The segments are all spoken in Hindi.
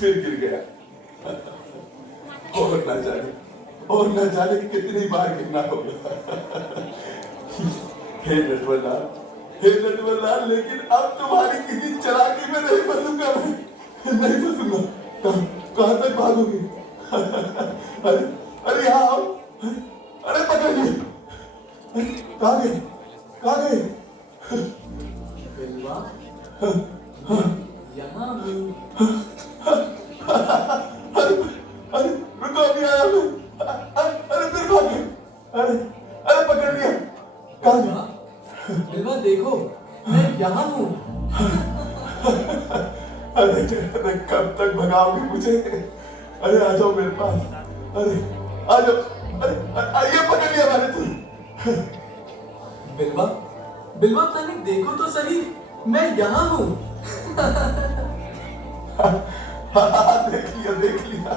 फिर गिर गया। और न जाने कितनी बार गिरना होगा। हे नटवरलाल, हे नटवरलाल, लेकिन अब तुम्हारी किसी चालाकी में नहीं फंसूंगा मैं, नहीं फंसूंगा। कहां तक भागोगे? अरे अरे यहाँ आओ, अरे पकड़िए। कहाँ गए? कहाँ गए? बिलवा, यहाँ हूँ। अरे रुको, अभी आया मैं। अरे फिर भागे। अरे पकड़ लिया। कहाँ गया? बिलवा देखो, मैं यहाँ हूँ। अरे कब तक भगाओगे मुझे? अरे आ जाओ मेरे पास। अरे आ जाओ। अरे ये पकड़ लिया मैंने तुम। बिलवा, बिलवा तनिक देखो तो सही, मैं यहाँ हूँ। देख लिया।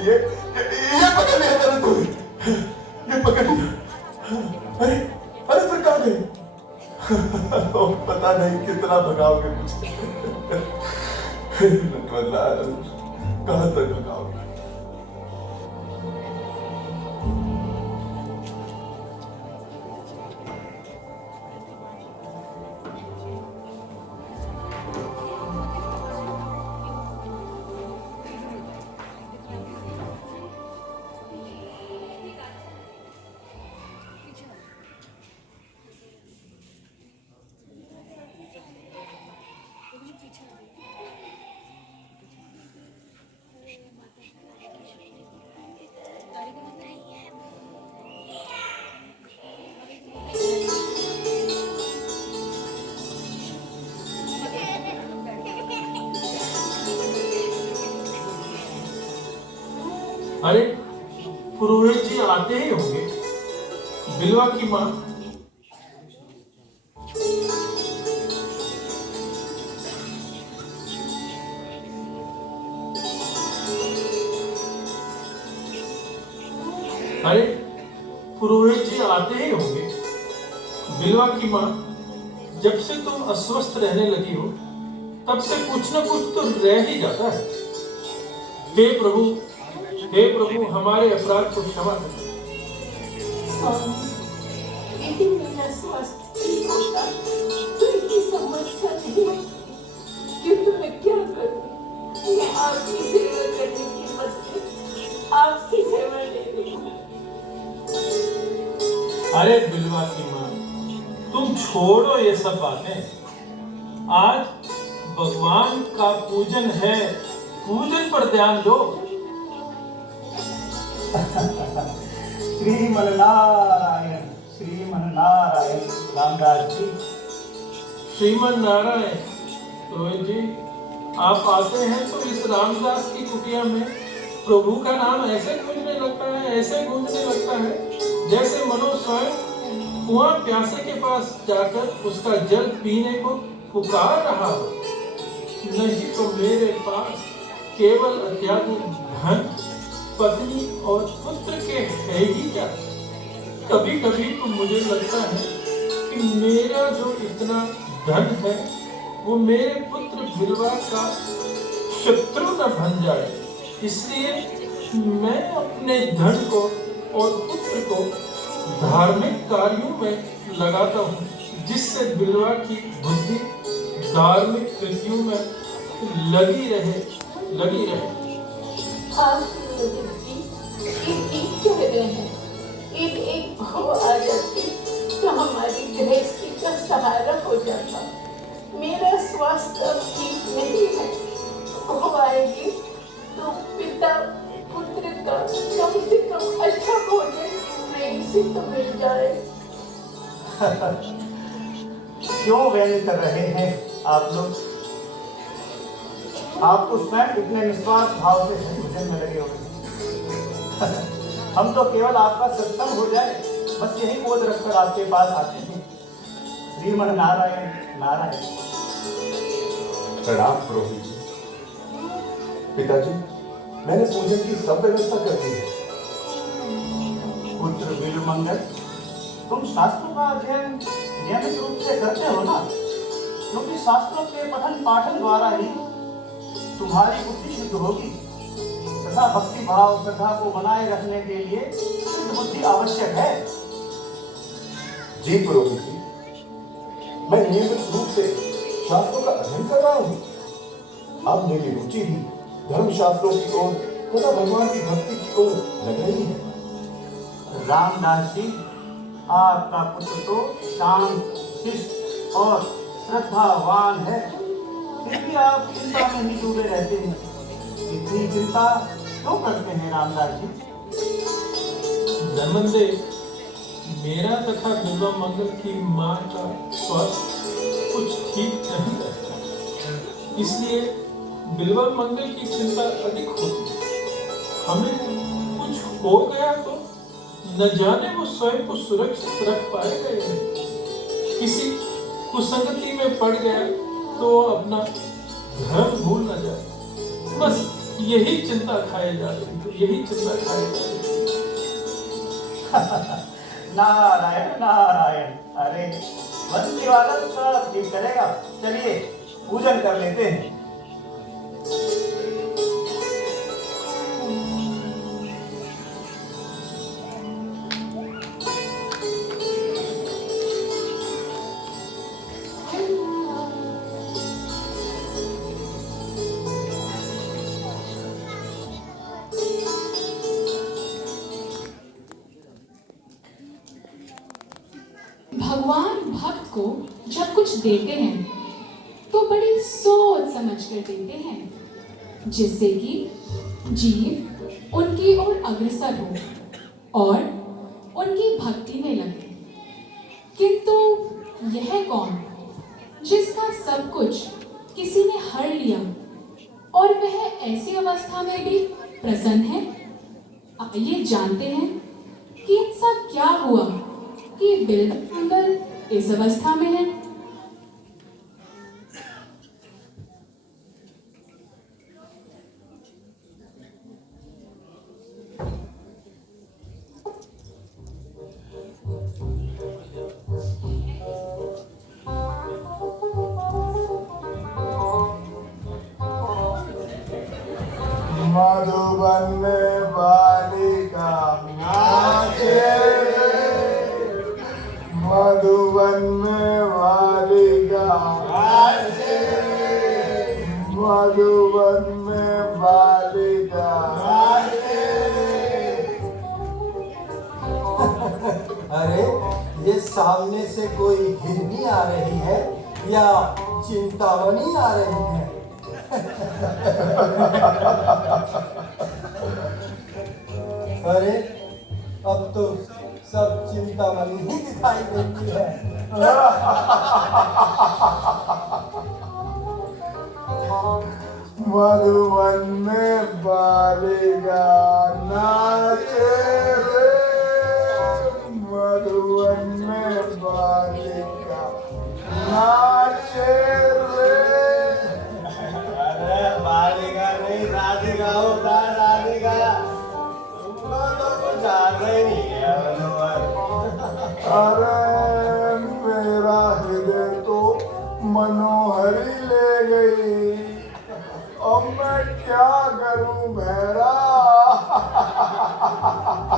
ये पकड़ लिया मैंने तुम्हें। ये पकड़ लिया। अरे फिर कहाँ गए? पता नहीं कितना भगाओगे मुझे। नटवरलाल, कहाँ तक भगाओगे? अरे पुरोहित जी आते ही होंगे। बिलवा की माँ। अरे पुरोहित जी आते ही होंगे। बिलवा की माँ, जब से तुम अस्वस्थ रहने लगी हो तब से कुछ न कुछ तो रह ही जाता है। हे प्रभु, हमारे अपराध को क्षमा करें। लेकिन मेरा स्वास्थ्य ठीक होता तो इतनी समस्या नहीं होती। किंतु मैं क्या करूं? मैं आपकी सेवा करने की बदले आपसे सेवा ले रही हूँ। अरे बिलवा की माँ, तुम छोड़ो ये सब बातें। आज भगवान का पूजन है, पूजन पर ध्यान दो। श्रीमन नारायण रामदास जी। श्रीमन नारायण। रोहित जी, आप आते हैं तो इस रामदास की कुटिया में प्रभु का नाम ऐसे गूंजने लगता है जैसे मनो स्वयं कुआं प्यासे के पास जाकर उसका जल पीने को पुकार रहा हो। नहीं तो मेरे पास केवल अत्याधिक धन, पत्नी और पुत्र के है ही क्या। कभी कभी तो मुझे लगता है कि मेरा जो इतना धन है वो मेरे पुत्र बिलवा का शत्रु न बन जाए, इसलिए मैं अपने धन को और पुत्र को धार्मिक कार्यों में लगाता हूँ, जिससे बिलवा की बुद्धि धार्मिक कृतियों में लगी रहे। आप ठीक कह रहे हैं। एक भाव आ जाती तो हमारी गृहस्थी का सहारा हो जाता। मेरा स्वास्थ्य अब ठीक नहीं है। भाव आएगी तो पिता पुत्र का कम से कम अच्छा भोजन नहीं से तो मिल जाए। क्यों व्यंग कर रहे हैं आप लोग? आप तो स्वयं इतने निस्वार्थ भाव से भोजन में लगे हुए। हम तो केवल आपका सत्संग हो जाए बस यही बोध रखकर आपके पास आते हैं। श्रीमन नारायण नारायण। प्रणाम पुरोहित जी। पिताजी, मैंने पूजन की सब व्यवस्था कर दी है। पुत्र वीरमंगल, तुम शास्त्रों का अध्ययन नियमित रूप से करते हो ना? क्योंकि शास्त्रों के पठन पाठन द्वारा ही तुम्हारी बुद्धि शुद्ध होगी तथा भक्ति भाव श्रद्धा को बनाए रखने के लिए शुद्ध बुद्धि आवश्यक है। जी पुरोहित जी, मैं नियमित रूप से शास्त्रों का अध्ययन कर रहा हूँ। अब मेरी रुचि भी धर्मशास्त्रों की ओर तथा भगवान की भक्ति की ओर लग रही है। रामदास जी, आपका पुत्र तो शांत शिष्ट और श्रद्धावान है, फिर भी आप चिंता में ही डूबे रहते हैं। इतनी चिंता क्यों करते हैं रामदास जी? धर्मदेव, मेरा तथा बिल्वा मंगल की मां का स्वास्थ्य कुछ ठीक नहीं रहता, इसलिए बिल्वा मंगल की चिंता अधिक होती है। हमें कुछ हो गया तो न जाने वो स्वयं को सुरक्षित रख पाएगा या नहीं। किसी कुसंगति में पड़ गया तो वो अपना धर्म भूल न जाए। बस यही चिंता खाए जा रही है, यही चिंता खाए जा रही है। नारायण नारायण। अरे बंसी वाला सब ठीक करेगा। चलिए पूजन कर लेते हैं। भगवान भक्त को जब कुछ देते हैं तो बड़ी सोच समझ कर देते हैं, जिससे कि जीव उनकी ओर अग्रसर हो और उनकी भक्ति में लगे। किंतु यह कौन जिसका सब कुछ किसी ने हर लिया और वह ऐसी अवस्था में भी प्रसन्न है? आइए जानते हैं कि ऐसा क्या हुआ कि बिल्वा मंगल इस अवस्था में है। मधुबन में बालिका नाचे, मधुबन में बालिका नाचे, मधुबन में बालिका नाचे। अरे ये सामने से कोई हिरनी आ रही है या चिंतामणि आ रही है? अरे अब तो सब चिंतामणि ही दिखाई देती है। मधुबन में बालिका नाचे रे, मधुबन में बालिका नाचे रे। अरे बालिका नहीं, राधिका होता है, राधिका। तुमको तो कुछ आता ही नहीं है। अरे मेरा हृदय तो मनोहरी ले गई, अब मैं क्या करूं भैरा?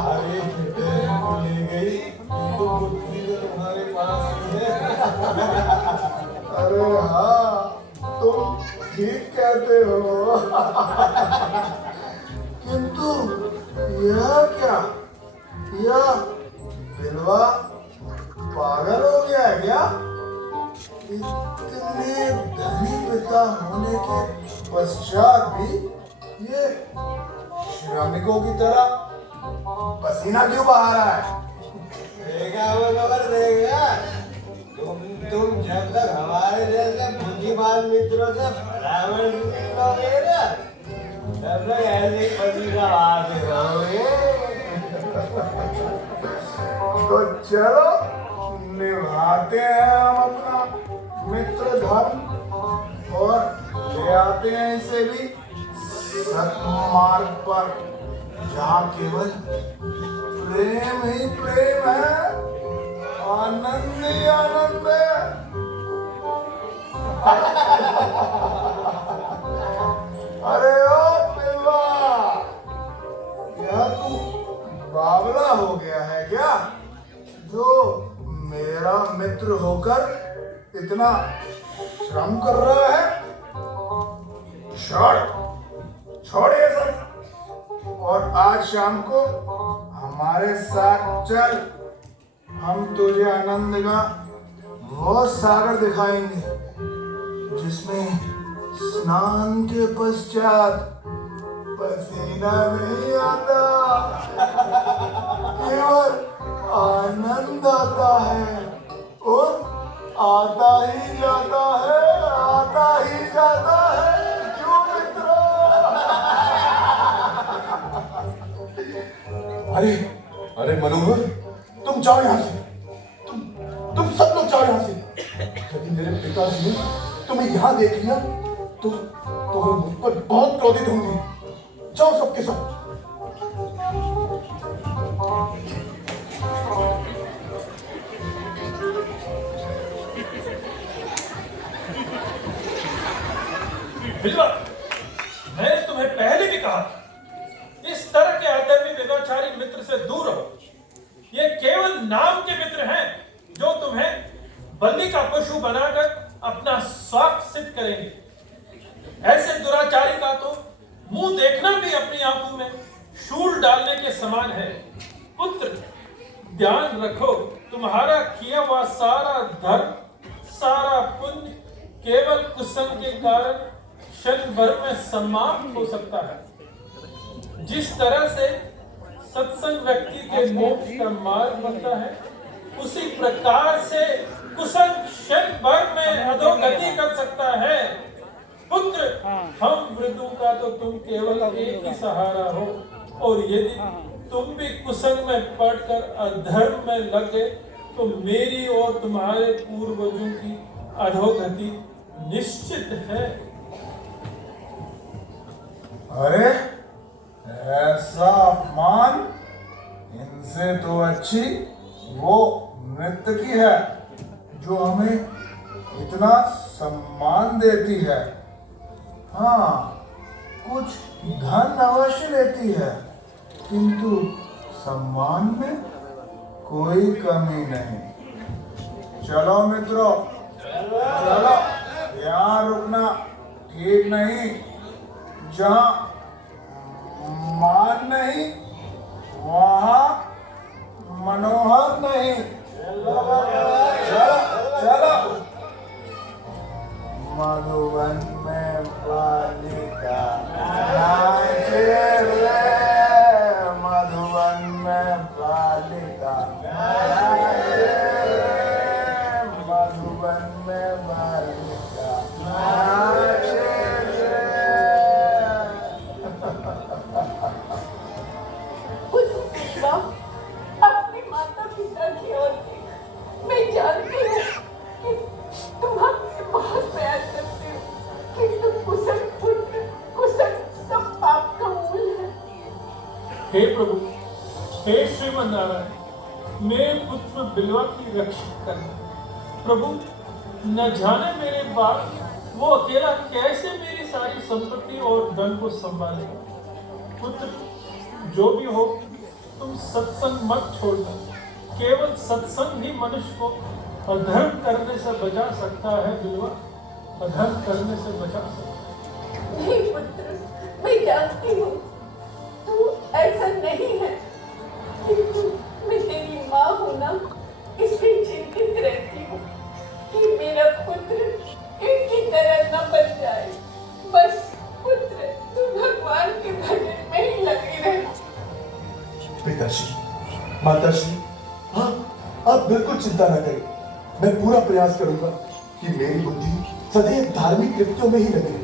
अरे ले गई तो बुद्धि तो तुम्हारे पास ही है। अरे हाँ, तुम ठीक कहते हो। किंतु यह क्या, यह बिल्वा पागल हो गया है क्या? इतने धनी पिता होने के पश्चात भी ये श्रमिकों की तरह पसीना क्यों बहा रहा है? देखा वो खबर देगा। तुम जब तक हमारे जैसे बुद्धिमान मित्रों से परामर्श नहीं लोगे ना, तब तक ऐसे पसीना बहाते रहोगे। तो चलो निभाते हैं हम अपना मित्र धर्म और ले आते हैं इसे भी सत्मार्ग पर, जहाँ केवल प्रेम ही प्रेम है, आनंद ही आनंद है। अरे ओ बिलवा, क्या तू बावला हो गया है क्या, जो मेरा मित्र होकर इतना श्रम कर रहा है? छोड़ ये सब और आज शाम को हमारे साथ चल। हम तुझे आनंद का वो सागर दिखाएंगे जिसमें स्नान के पश्चात पसीना नहीं आता, केवल आनंद आता है और आता ही जाता है, आता ही जाता है। क्यों मित्रों? अरे अरे मनोहर, तुम जाओ यहाँ से, तुम सब लोग जाओ यहाँ से। यदि मेरे पिताजी ने तुम्हें यहाँ देख लिया तो वो मुझ पर बहुत क्रोधित होंगे। जाओ सबके सब। बिलवा, मैंने तुम्हें पहले भी कहा इस तरह के अधर्मी व्यभिचारी मित्र से दूर रहो। ये केवल नाम के मित्र हैं जो तुम्हें बलि का पशु बनाकर अपना स्वार्थ सिद्ध करेंगे। ऐसे दुराचारी का तो मुंह देखना भी अपनी आंखों में शूल डालने के समान है। पुत्र, ध्यान रखो, तुम्हारा किया हुआ सारा धर्म, सारा पुण्य केवल कुसंग के कारण क्षण भर में समाप्त हो सकता है। जिस तरह से सत्संग व्यक्ति के मोक्ष का मार्ग बनता है, उसी प्रकार से कुसंग क्षण भर में अधोगति कर सकता है। पुत्र, हम वृद्धों का तो तुम केवल एक ही सहारा हो, और यदि तुम भी कुसंग में पड़कर अधर्म में लगे तो मेरी और तुम्हारे पूर्वजों की अधोगति निश्चित है। अरे ऐसा अपमान, इनसे तो अच्छी वो नर्तकी है जो हमें इतना सम्मान देती है। हाँ, कुछ धन अवश्य लेती है, किंतु सम्मान में कोई कमी नहीं। चलो मित्रों, चलो, यहाँ रुकना ठीक नहीं। जहाँ मान नहीं वहाँ मनोहर नहीं। चलो चलो। मधुबन में बालिका नाचे रे, मधुबन में बालिका नाचे रे, मधुबन में बालिका नाचे रे। अपने माता पिता की ओर मैं जानती हूँ कि तुम हमसे बहुत प्यार करते हो, किंतु कुसंग पुत्र, कुसंग सब पाप का मूल है। हे प्रभु, हे श्रीमन नारायण, मेरे पुत्र बिलवा की रक्षा करना। प्रभु, न जाने मेरे बाप वो अकेला कैसे मेरी सारी संपत्ति और धन को संभालेगा। पुत्र, जो भी हो, तुम सत्संग मत छोड़ना। केवल सत्संग ही मनुष्य को अधर्म करने से बचा सकता है। बिलवा, अधर्म करने से बचा सकता है। नहीं पुत्र, मैं जानती हूँ तू ऐसा नहीं है, किंतु मैं तेरी माँ हूँ ना, इसलिए चिंतित रहती हूँ कि मेरा पुत्र इनकी तरह न बन जाए। बस पुत्र, तू भगवान के भजन में ही लगी रहे। पिताश्री, माताश्री, हाँ, आप बिल्कुल चिंता न करें। मैं पूरा प्रयास करूंगा कि मेरी बुद्धि सदैव धार्मिक कृत्यों में ही लगे।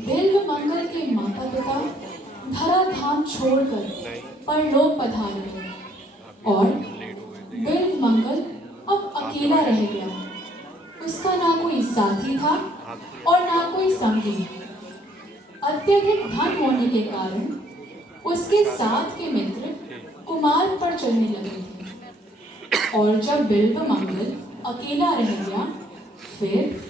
बिल्व मंगल के माता पिता धराधाम छोड़कर परलोक पधार गए और बिल्व मंगल अब अकेला रह गया। साथी था और ना कोई संगी। अत्यधिक धन होने के कारण उसके साथ के मित्र कुमार पर चलने लगे थे, और जब बिल्वमंगल अकेला रह गया, फिर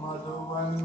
मधुवन